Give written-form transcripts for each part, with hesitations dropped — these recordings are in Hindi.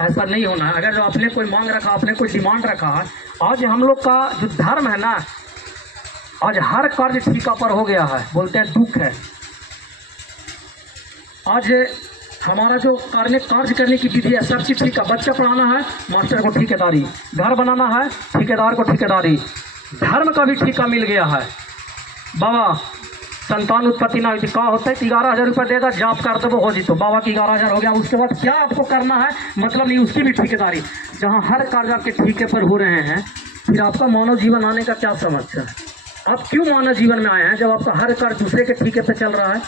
ऐसा नहीं होना है। अगर जो आपने कोई मांग रखा, आपने कोई डिमांड रखा है, आज हम लोग का जो धर्म है ना, आज हर कार्य ठीका पर हो गया है, बोलते हैं दुख है। आज हमारा जो कार्य करने की विधि है, सब चीज़ ठीका। बच्चा पढ़ाना है, मास्टर को ठेकेदारी। घर बनाना है, ठेकेदार को ठेकेदारी। धर्म का भी ठीका मिल गया है। बाबा संतान उत्पत्ति ना हुई, कहा होता है 11,000 रुपये देगा, जाप कर दो वो हो जी। तो बाबा की 11,000 हो गया, उसके बाद क्या आपको करना है मतलब नहीं, उसकी भी ठेकेदारी। जहाँ हर कार्य आपके ठीके पर हो रहे हैं, फिर आपका मानव जीवन आने का क्या समस्या है? आप क्यों मानव जीवन में आए हैं जब आपका हर कार्य दूसरे के ठीके पर चल रहा है?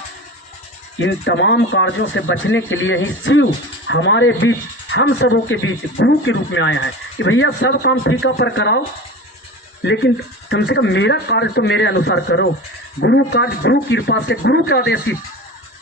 इन तमाम कार्यों से बचने के लिए ही शिव हमारे बीच, हम सबों के बीच गुरु के रूप में आए हैं कि भैया सब काम ठीका पर कराओ, लेकिन कम से कम मेरा कार्य तो मेरे अनुसार करो। गुरु कार्य गुरु कृपा से, गुरु के आदेशित,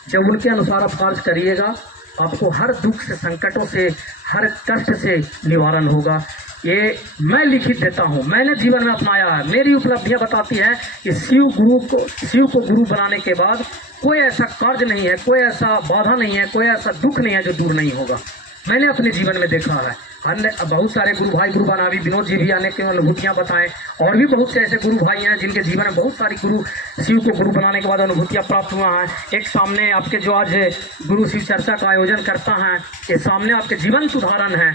जब उनके अनुसार आप कार्य करिएगा, आपको हर दुख से, संकटों से, हर कष्ट से निवारण होगा। ये मैं लिखित देता हूँ, मैंने जीवन में अपनाया है। मेरी उपलब्धियाँ बताती हैं कि शिव को गुरु बनाने के बाद कोई ऐसा कार्य नहीं है, कोई ऐसा बाधा नहीं है, कोई ऐसा दुख नहीं है जो दूर नहीं होगा। मैंने अपने जीवन में देखा है। अन्य बहुत सारे गुरु भाई, गुरु बनावी विनोद जी भी आने की अनुभूतियाँ बताएं, और भी बहुत से ऐसे गुरु भाई हैं जिनके जीवन में बहुत सारी शिव को गुरु बनाने के बाद अनुभूतियाँ प्राप्त हुआ हैं। एक सामने आपके जो आज गुरु शिव चर्चा का आयोजन करता है, ये सामने आपके जीवंत उदाहरण है।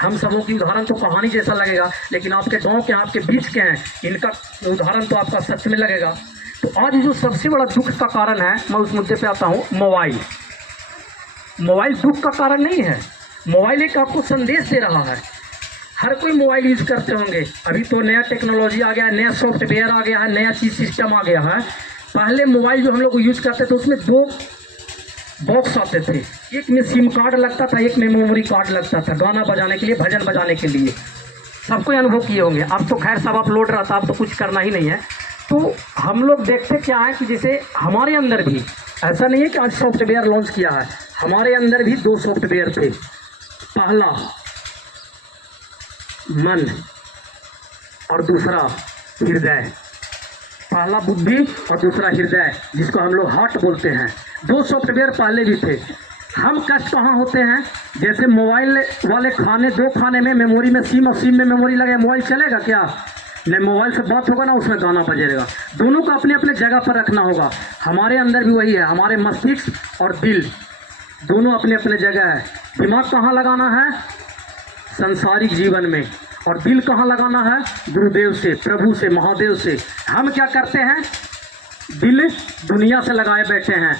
हम सबों की उदाहरण तो कहानी जैसा लगेगा, लेकिन आपके गांव के, आपके बीच के हैं, इनका उदाहरण तो आपका सच में लगेगा। तो आज जो सबसे बड़ा दुख का कारण है, मैं उस मुद्दे पे आता हूँ, मोबाइल। मोबाइल दुख का कारण नहीं है। मोबाइल एक आपको संदेश दे रहा है। हर कोई मोबाइल यूज करते होंगे। अभी तो नया टेक्नोलॉजी आ गया है, नया सॉफ्टवेयर आ गया है, नया चीज सिस्टम आ गया है। पहले मोबाइल जो हम लोग यूज करते थे, उसमें 2 बॉक्स आते थे। एक में सिम कार्ड लगता था, एक में मेमोरी कार्ड लगता था, गाना बजाने के लिए, भजन बजाने के लिए। सबको अनुभव किए होंगे। अब तो खैर सब अपलोड रहता, अब तो कुछ करना ही नहीं है। तो हम लोग देखते क्या है कि जैसे हमारे अंदर भी, ऐसा नहीं है कि आज सॉफ्टवेयर लॉन्च किया है, हमारे अंदर भी 2 सॉफ्टवेयर थे। पहला मन और दूसरा हृदय। पहला बुद्धि और दूसरा हृदय, जिसको हम लोग हार्ट बोलते हैं। 2 सॉफ्टवेयर पहले भी थे। हम कष्ट कहाँ होते हैं, जैसे मोबाइल वाले खाने, 2 खाने में मेमोरी में सिम और सिम में मेमोरी लगे, मोबाइल चलेगा क्या? नहीं, मोबाइल से बात होगा ना, उसमें गाना बजेगा। दोनों को अपने अपने जगह पर रखना होगा। हमारे अंदर भी वही है, हमारे मस्तिष्क और दिल दोनों अपने अपने जगह है। दिमाग कहाँ लगाना है? संसारिक जीवन में। और दिल कहाँ लगाना है? गुरुदेव से, प्रभु से, महादेव से। हम क्या करते हैं? दिल दुनिया से लगाए बैठे हैं,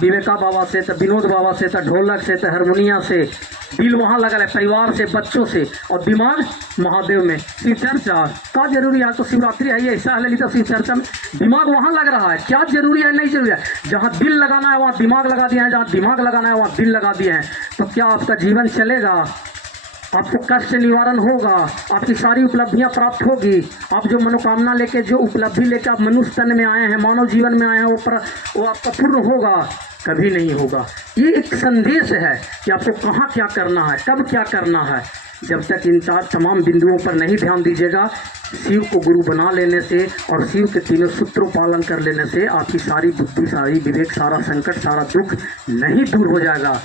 विवेका बाबा से, तो विनोद बाबा से, तो ढोलक से, तो हारमोनिया से। दिल वहाँ लगा है परिवार से, बच्चों से, और दिमाग महादेव में। शिव चर्चा क्या जरूरी है? तो शिवरात्रि है, ये ऐसा है ललिता शिव चर्चा में दिमाग वहाँ लग रहा है। क्या जरूरी है, नहीं जरूरी है? जहाँ दिल लगाना है वहाँ दिमाग लगा दिया है, जहाँ दिमाग लगाना है वहाँ दिल लगा दिए हैं। तो क्या आपका जीवन चलेगा? आपको कष्ट निवारण होगा, आपकी सारी उपलब्धियां प्राप्त होगी। आप जो मनोकामना लेके, जो उपलब्धि लेकर आप मनुष्य तन में आए हैं, मानव जीवन में आए हैं, वो आपका पूर्ण होगा? कभी नहीं होगा। ये एक संदेश है कि आपको कहाँ क्या करना है, कब क्या करना है। जब तक इन 4 तमाम बिंदुओं पर नहीं ध्यान दीजिएगा, शिव को गुरु बना लेने से और शिव के 3 सूत्रों पालन कर लेने से आपकी सारी बुद्धि, सारी विवेक, सारा संकट, सारा दुख नहीं दूर हो जाएगा।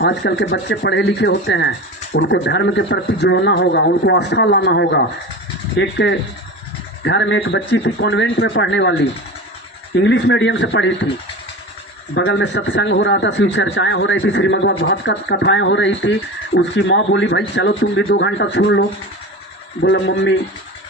आजकल के बच्चे पढ़े लिखे होते हैं, उनको धर्म के प्रति जोड़ना होगा, उनको आस्था लाना होगा। एक घर में एक बच्ची थी, कॉन्वेंट में पढ़ने वाली, इंग्लिश मीडियम से पढ़ी थी। बगल में सत्संग हो रहा था, शिव चर्चाएँ हो रही थी, श्रीमद् भागवत कथाएँ हो रही थी। उसकी माँ बोली, भाई चलो तुम भी 2 घंटा सुन लो। बोला, मम्मी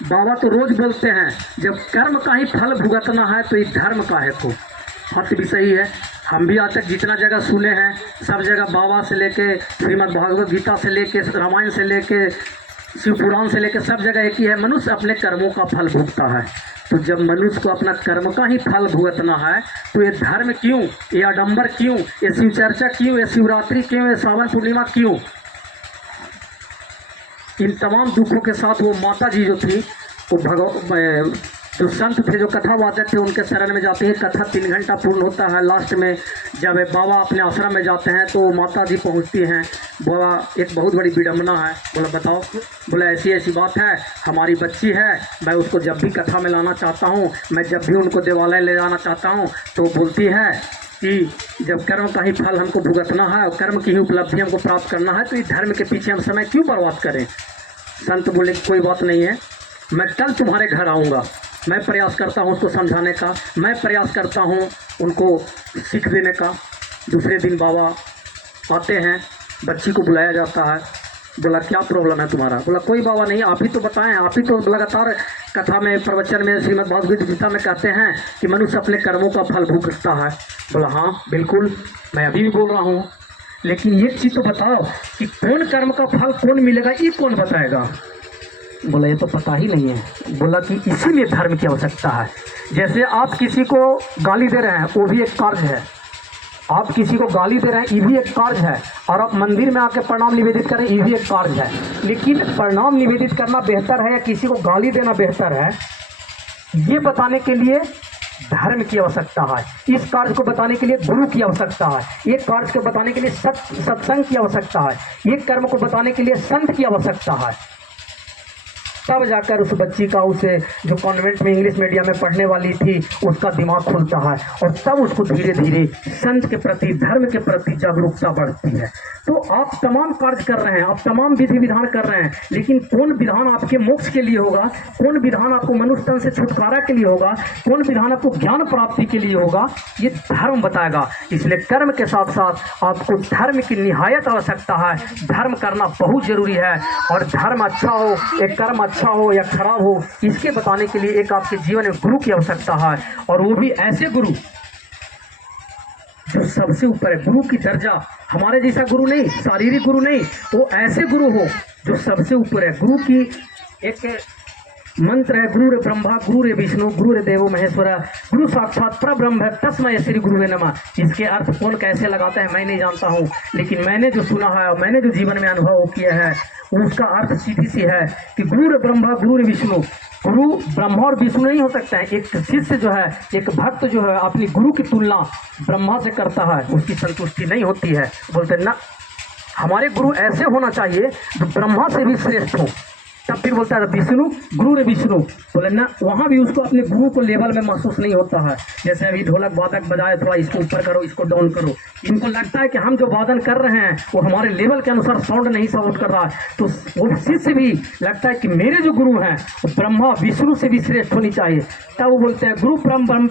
बाबा तो रोज़ बोलते हैं जब कर्म का ही फल भुगतना है तो ये धर्म का है। को बात भी सही है। हम भी आज तक जितना जगह सुने हैं, सब जगह बाबा से लेके, श्रीमद् भागवत गीता से लेके, रामायण से लेके, शिव पुराण से लेके, सब जगह एक ही है, मनुष्य अपने कर्मों का फल भुगता है। तो जब मनुष्य को अपना कर्म का ही फल भुगतना है, तो ये धर्म क्यों, ये आडंबर क्यों, ये शिव चर्चा क्यों, ये शिवरात्रि क्यों, ये सावन पूर्णिमा क्यों? इन तमाम दुखों के साथ वो माता जी जो थी, वो जो संत थे, जो कथा वाचक थे, उनके शरण में जाते हैं। कथा 3 घंटा पूर्ण होता है। लास्ट में जब बाबा अपने आश्रम में जाते हैं तो माता जी पहुंचती हैं। बोला, एक बहुत बड़ी विडम्बना है। बोला, बताओ। बोला, ऐसी ऐसी बात है, हमारी बच्ची है, मैं उसको जब भी कथा में लाना चाहता हूँ, मैं जब भी उनको देवालय ले जाना चाहता हूँ, तो बोलती है कि जब कर्म का ही फल हमको भुगतना है और कर्म की ही उपलब्धि हमको प्राप्त करना है, तो इस धर्म के पीछे हम समय क्यों बर्बाद करें। संत बोले कोई बात नहीं है, मैं कल तुम्हारे घर आऊँगा, मैं प्रयास करता हूँ उसको समझाने का, मैं प्रयास करता हूँ उनको सीख देने का। दूसरे दिन बाबा आते हैं, बच्ची को बुलाया जाता है। बोला क्या प्रॉब्लम है तुम्हारा। बोला कोई बाबा नहीं, आप ही तो बताएं, आप ही तो लगातार कथा में प्रवचन में श्रीमद् भागवत गीता में कहते हैं कि मनुष्य अपने कर्मों का फल भुगतता है। बोला हाँ बिल्कुल, मैं अभी भी बोल रहा हूँ, लेकिन ये चीज़ तो बताओ कि कौन कर्म का फल कौन मिलेगा, ये कौन बताएगा। बोला ये तो पता ही नहीं है। बोला कि इसीलिए धर्म की आवश्यकता है। जैसे आप किसी को गाली दे रहे हैं, वो भी एक कार्य है। आप किसी को गाली दे रहे हैं, ये भी एक कार्य है। और आप मंदिर में आके प्रणाम निवेदित करें, ये भी एक कार्य है। लेकिन प्रणाम निवेदित करना बेहतर है या किसी को गाली देना बेहतर है, ये बताने के लिए धर्म की आवश्यकता है। इस कार्य को बताने के लिए गुरु की आवश्यकता है। एक कार्य को बताने के लिए सत्संग की आवश्यकता है। एक कर्म को बताने के लिए संत की आवश्यकता है। तब जाकर उस बच्ची का, उसे जो कॉन्वेंट में इंग्लिश मीडियम में पढ़ने वाली थी, उसका दिमाग खुलता है और तब उसको धीरे धीरे संत के प्रति, धर्म के प्रति जागरूकता बढ़ती है। तो आप तमाम कार्य कर रहे हैं, आप तमाम विधि विधान कर रहे हैं, लेकिन कौन विधान आपके मोक्ष के लिए होगा, कौन विधान आपको मनुष्य तन से छुटकारा के लिए होगा, कौन विधान आपको ज्ञान प्राप्ति के लिए होगा, ये धर्म बताएगा। इसलिए कर्म के साथ साथ आपको धर्म की निहायत आवश्यकता है। धर्म करना बहुत जरूरी है। और धर्म अच्छा हो, एक कर्म अच्छा हो या खराब हो, इसके बताने के लिए एक आपके जीवन में गुरु की आवश्यकता है। और वो भी ऐसे गुरु जो सबसे ऊपर है। गुरु की दर्जा हमारे जैसा गुरु नहीं, शारीरिक गुरु नहीं, वो ऐसे गुरु हो जो सबसे ऊपर है। गुरु की एक मंत्र है, गुरु रे ब्रह्मा गुरु रे विष्णु गुरु रे देवो महेश्वरा गुरु साक्षात परब्रह्म है तस्मै श्री गुरुवे नमः। इसके अर्थ कौन कैसे लगाते हैं मैं नहीं जानता हूँ, लेकिन मैंने जो सुना है और मैंने जो जीवन में अनुभव किया है, उसका अर्थ सीधी सी है कि गुरु रे ब्रह्मा गुरु रे विष्णु। गुरु ब्रह्मा और विष्णु नहीं हो सकता है। एक शिष्य जो है, एक भक्त जो है, अपनी गुरु की तुलना ब्रह्मा से करता है, उसकी संतुष्टि नहीं होती है। बोलते ना हमारे गुरु ऐसे होना चाहिए जो ब्रह्मा से भी श्रेष्ठ हो। तब फिर बोलता है विष्णु गुरु रे विष्णु। बोले ना, वहाँ भी उसको अपने गुरु को लेवल में महसूस नहीं होता है। जैसे अभी ढोलक वादक बजाए, थोड़ा इसको ऊपर करो, इसको डाउन करो, इनको लगता है कि हम जो वादन कर रहे हैं वो हमारे लेवल के अनुसार साउंड नहीं साउंड कर रहा है। तो वो शिष्य भी लगता है कि मेरे जो गुरु हैं वो ब्रह्मा विष्णु से भी श्रेष्ठ होनी चाहिए। तब वो बोलते हैं गुरु परम ब्रह्म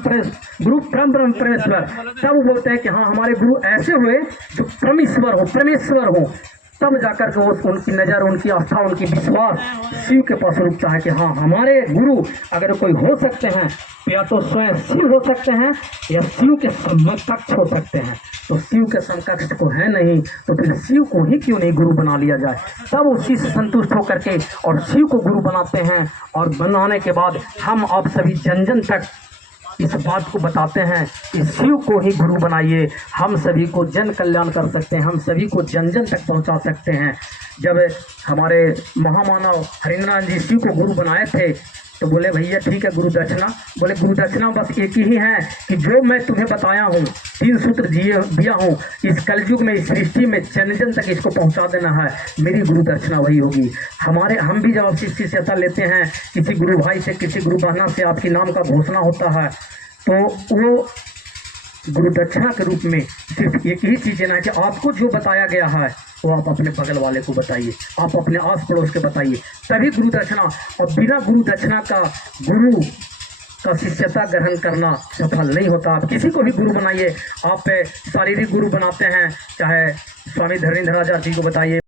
परमेश्वर। तब वो बोलते हैं कि हाँ हमारे गुरु ऐसे हुए जो परमेश्वर हो। तब जाकर के वो उनकी नज़र, उनकी आस्था, उनकी विश्वास शिव के पास रुकता है कि हाँ हमारे गुरु अगर कोई हो सकते हैं या तो स्वयं शिव हो सकते हैं या शिव के समकक्ष हो सकते हैं। तो शिव के समकक्ष को है नहीं, तो फिर शिव को ही क्यों नहीं गुरु बना लिया जाए। तब वो शिव से संतुष्ट होकर के और शिव को गुरु बनाते हैं। और बनाने के बाद हम आप सभी जन जन तक इस बात को बताते हैं कि शिव को ही गुरु बनाइए। हम सभी को जन कल्याण कर सकते हैं, हम सभी को जन जन तक पहुंचा सकते हैं। जब हमारे महामानव हरिंद्रनाथ जी शिव को गुरु बनाए थे तो बोले भैया ठीक है गुरु दक्षिणा। बोले गुरु दक्षिणा बस एक ही है कि जो मैं तुम्हें बताया हूँ, 3 सूत्र दिया हूँ, इस कलयुग में, इस सृष्टि में जन जन तक इसको पहुँचा देना है, मेरी गुरु दक्षिणा वही होगी। हम भी जब आपसी शिष्यता लेते हैं किसी गुरु भाई से, किसी गुरु बहना से, आपकी नाम का घोषणा होता है, तो वो गुरु दक्षिणा के रूप में सिर्फ एक ही चीज़ है कि आपको जो बताया गया है वो आप अपने बगल वाले को बताइए, आप अपने आस पड़ोस के बताइए, तभी गुरु दक्षिणा। और बिना गुरु दक्षिणा का गुरु का शिष्यता ग्रहण करना सफल नहीं होता। आप किसी को भी गुरु बनाइए, आप शारीरिक गुरु बनाते हैं, चाहे स्वामी धर्मेंद्र राजा जी को बताइए,